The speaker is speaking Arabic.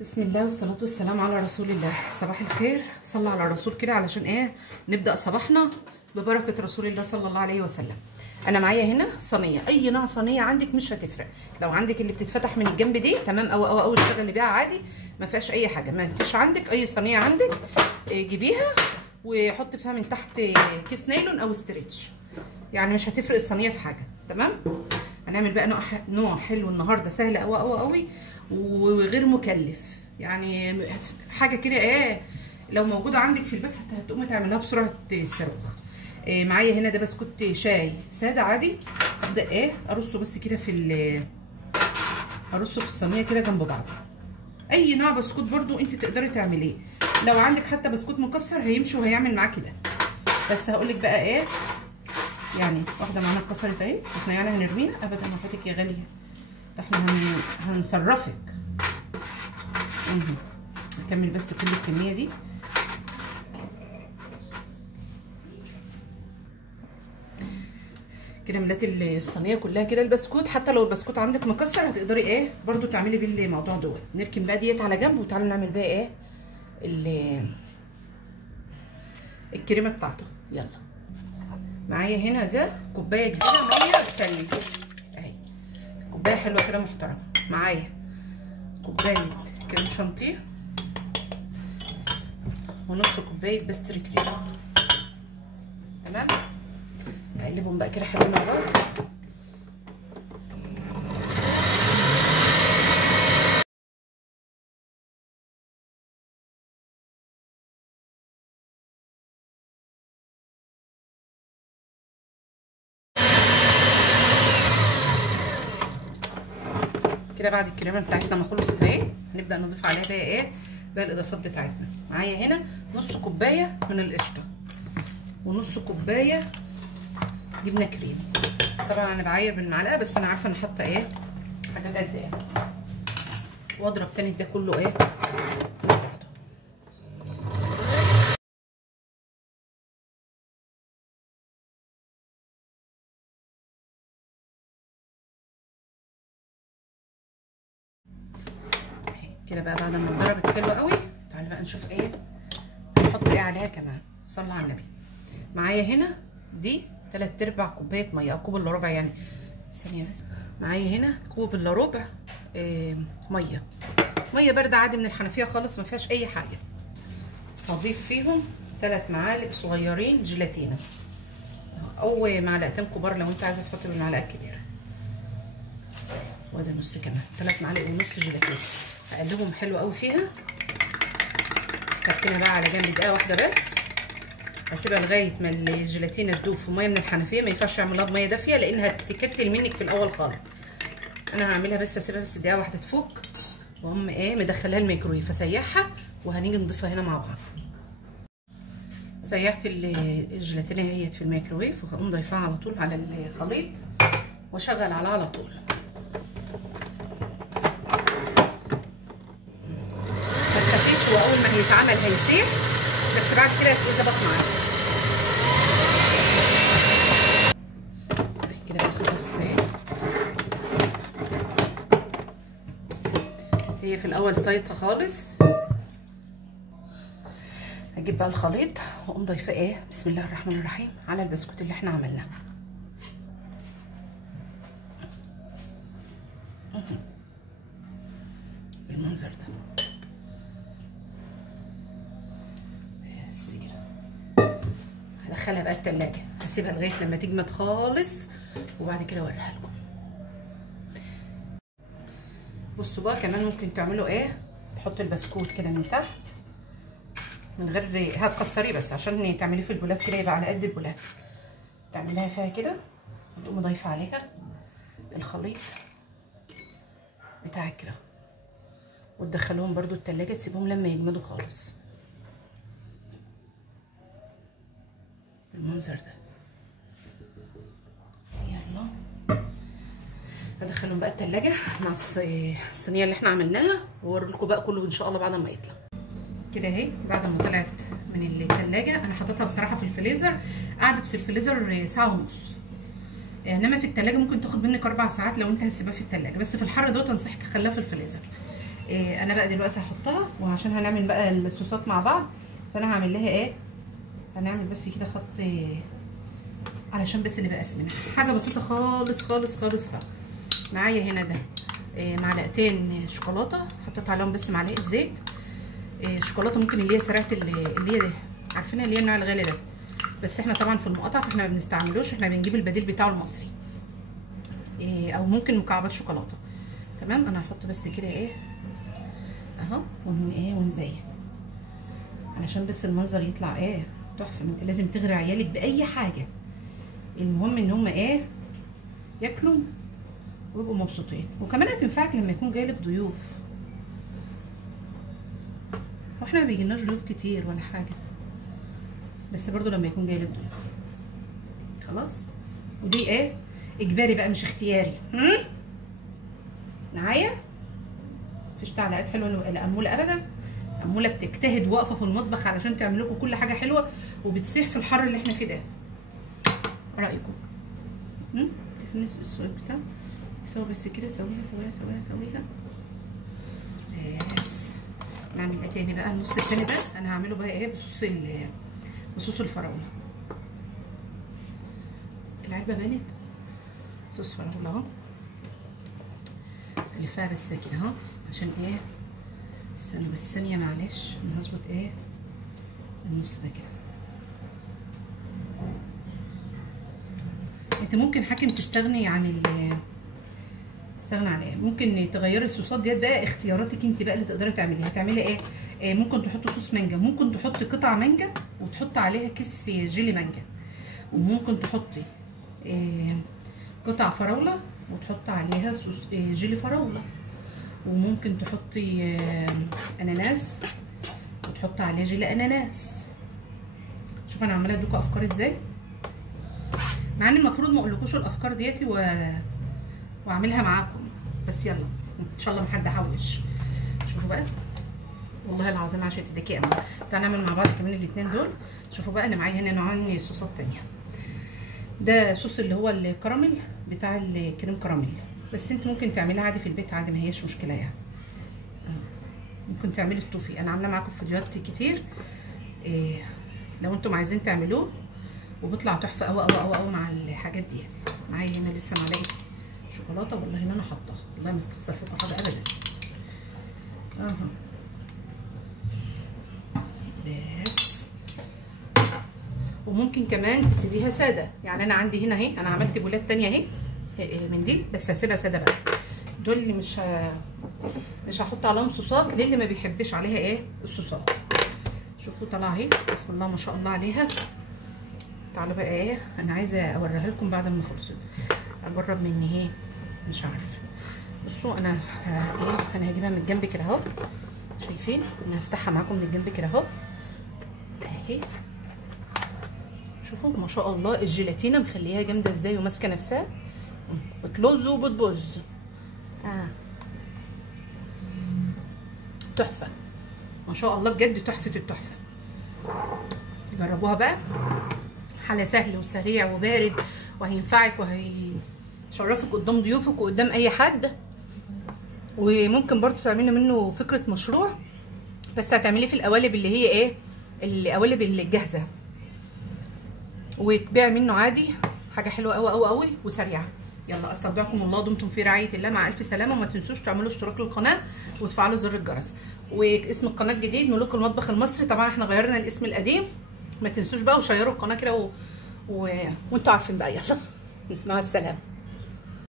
بسم الله والصلاة والسلام على رسول الله. صباح الخير، صلى على الرسول كده علشان نبدأ صباحنا ببركة رسول الله صلى الله عليه وسلم. انا معايا هنا صينية، اي نوع صينية عندك مش هتفرق. لو عندك اللي بتتفتح من الجنب دي تمام، او اشتغلي بيها عادي ما فيهاش اي حاجة. ما فيش عندك اي صينية عندك جيبيها وحط فيها من تحت كيس نايلون او استريتش، يعني مش هتفرق الصينية في حاجة. تمام. هنعمل بقى نوع حلو النهارده، سهل قوي وغير مكلف، يعني حاجه كده لو موجوده عندك في البيت هتقومي تعملها بسرعه الصاروخ. معايا هنا ده بسكوت شاي ساده عادي. ابدا ارصه بس كده ارصه في الصينيه كده جنب بعض. اي نوع بسكوت برضو انت تقدري تعمليه، لو عندك حتى بسكوت مكسر هيمشي وهيعمل معاكي ده. بس هقولك بقى يعني واحده معانا اتكسرت اهي، احنا يعني هنرميها؟ ابدا ما فاتك يا غاليه، ده احنا هنصرفك. هكمل بس كل الكميه دي. كده مليت الصينيه كلها كده البسكوت. حتى لو البسكوت عندك مكسر هتقدري برضو تعملي بيه الموضوع دوت. نركن بقى ديت على جنب وتعالوا نعمل بقى الكريمه بتاعته. يلا. معايا هنا ده كوبايه كبيره ميه بتلج اهي، كوبايه حلوه كده محترمه. معايا كوبايه كريم شانتيه ونص كوبايه بستري كريم. تمام. اقلبهم بقى كده حلو مع بعض. كده بعد الكريمه بتاعتنا ما خلصت اهي، هنبدا نضيف عليها بقى بقى الاضافات بتاعتنا. معايا هنا نص كوبايه من القشطه ونص كوبايه جبنه كريم. طبعا انا بعاير بالمعلقه بس انا عارفه انا حاطه حاجات قد واضرب تاني ده كله مع بعضه. كده بقى بعد ما اتضربت حلوه قوي، تعالى بقى نشوف نحط عليها كمان. صلى على النبي. معايا هنا دي 3/4 كوبايه ميه او كوب الا ربع، يعني ثانيه بس. معايا هنا كوب الا ربع ميه بارده عادي من الحنفيه خالص، ما فيهاش اي حاجه. هضيف فيهم 3 معالق صغيرين جيلاتينا او معلقتين كبار لو انت عايزه تحطي بالمعلقه الكبيره. وده نص كمان، 3 معالق ونص جيلاتينا. هقلبهم حلو قوي فيها. هركنها بقى على جنب دقيقه واحده بس، هسيبها لغايه ما الجيلاتينا تدوب في ميه من الحنفيه. ما ينفعش اعملها بميه دافيه لانها هتكتل منك في الاول خالص. انا هعملها بس اسيبها بس دقيقه واحده تفك، واقوم مدخلها الميكرويف اسيحها وهنيجي نضيفها هنا مع بعض. سيحت الجيلاتينا اهيت في الميكرويف، وهقوم ضيفها على طول على الخليط واشغل على طول. ما تخافيش، هو اول ما هيتعمل هيسيح، بس بعد كده هتلاقيه ظبط معاك. كده بقى خلصت هي في الاول سايطه خالص. هجيب بقى الخليط واقوم ضايفاه بسم الله الرحمن الرحيم على البسكوت اللي احنا عملناه. بالمنظر ده. بس كده هدخلها بقى التلاجة، هسيبها لغايه لما تجمد خالص وبعد كده اوريها لكم. بصوا بقى كمان ممكن تعملوا تحطوا البسكوت كده من تحت من غير هتكسريه، بس عشان تعمليه في البولات كده يبقى على قد البولات. تعمليها فيها كده وتقومي ضايفه عليها الخليط بتاعك كده، وتدخلوهم برضو التلاجة تسيبهم لما يجمدوا خالص بالمنظر ده. يلا هدخلهم بقى التلاجة مع الصينيه اللي احنا عملناها، واوريلكم بقى كله ان شاء الله بعد ما يطلع. كده اهي بعد ما طلعت من التلاجة، انا حطيتها بصراحه في الفريزر، قعدت في الفريزر ساعه ونص. انما في التلاجة ممكن تاخد منك 4 ساعات لو انت هتسيبها في التلاجة، بس في الحر دوت انصحك خليها في الفريزر. انا بقى دلوقتي هحطها، وعشان هنعمل بقى الصوصات مع بعض فانا هعمل لها ايه، هنعمل بس كده خط علشان بس نبقى اسمنه. حاجه بسيطه خالص خالص خالص. معايا هنا ده معلقتين شوكولاته، حطيت عليهم بس معلقه زيت. شوكولاته ممكن اللي هي سريعه اللي هي عارفينها، اللي هي النوع الغالي ده، بس احنا طبعا في المقاطعه فاحنا ما بنستعملوش، احنا بنجيب البديل بتاعه المصري. او ممكن مكعبات شوكولاته. تمام. انا هحط بس كده ايه اهو، ونزين علشان بس المنظر يطلع ايه تحفه. انت لازم تغري عيالك باي حاجه، المهم ان هم ايه ياكلوا ويبقوا مبسوطين. وكمان هتنفعك لما يكون جايلك ضيوف، واحنا ما بيجيلناش ضيوف كتير ولا حاجه، بس برضو لما يكون جايلك ضيوف خلاص. ودي ايه اجباري بقى مش اختياري. معايا مفيش تعليقات حلوه لاموله ابدا. اموله بتجتهد واقفه في المطبخ علشان تعمل لكم كل حاجه حلوه، وبتسيح في الحر اللي احنا فيه ده. رايكم كيف السؤال بتاع سوي بس كده، سويها بس. نعمل ايه تاني بقى؟ النص التاني ده انا هعمله بقى ايه بصوص الفراوله. العلبه بانت صوص فراوله اهو، الفها بس كده اهو عشان ايه، استنى بس ثانيه معلش انا هظبط ايه النص ده كده. انت ممكن حاكم تستغني عن تستغنى عن ايه، ممكن تغيري الصوصات ديت بقى اختياراتك انت بقى اللي تقدري تعمليها. هتعملي ايه ممكن تحطي صوص مانجا، ممكن تحطي قطع مانجا وتحطي عليها كيس جيلي مانجا، وممكن تحطي قطع فراوله وتحطي عليها صوص جيلي فراوله، وممكن تحطي اناناس وتحطي عليه جيلي اناناس. شوف انا عماله ادوكوا افكار ازاي، مع ان المفروض ما اقولكوش الافكار ديتي واعملها معاكم، بس يلا ان شاء الله ما حد حوش. شوفوا بقى والله العظيم عشان تدكي امل. تعالوا نعمل مع بعض كمان الاثنين دول. شوفوا بقى انا معايا هنا نوعين صوصات تانية. ده صوص اللي هو الكراميل بتاع الكريم كراميل، بس انت ممكن تعملها عادي في البيت عادي، ما هيش مشكله يعني. ممكن تعملي الطوفي، انا عامله معاكم فيديوهات كتير لو انتم عايزين تعملوه، وبيطلع تحفه قوي قوي قوي قوي مع الحاجات ديت. معايا هنا لسه معلقه شوكولاته، والله ان انا حاطاها، والله ما استخسر فيكم حاجه ابدا. بس. وممكن كمان تسيبيها ساده، يعني انا عندي هنا اهي، انا عملت بولات تانية اهي من دي، بس هسيبها ساده بقى. دول اللي مش هحط عليهم صوصات، للي ما بيحبش عليها ايه الصوصات. شوفوا طالعه اهي بسم الله ما شاء الله عليها. تعالوا بقى ايه، انا عايزه اوريها لكم بعد ما خلصت. اجرب مني اهي مش عارفه. بصوا انا انا هجيبها من الجنب كده اهو، شايفين؟ انا هفتحها معاكم من الجنب كده اهو اهي. شوفوا ما شاء الله الجيلاتينه مخليها جامده ازاي وماسكه نفسها، بتلز وبتبز. تحفه ما شاء الله بجد، تحفه التحفه. جربوها بقى، حاجه سهل وسريع وبارد، وهينفعك وهيشرفك قدام ضيوفك وقدام اي حد. وممكن برضو تعملي منه فكره مشروع، بس هتعمليه في القوالب اللي هي ايه، القوالب الجاهزه، وتبيع منه عادي. حاجه حلوه قوي قوي قوي وسريعه. يلا استودعكم الله، دمتم في رعايه الله، مع الف سلامه. وما تنسوش تعملوا اشتراك للقناه وتفعلوا زر الجرس. واسم القناه الجديد ملوك المطبخ المصري، طبعا احنا غيرنا الاسم القديم، ما تنسوش بقى وشيروا القناه كده وانتوا عارفين بقى. يلا مع السلامه.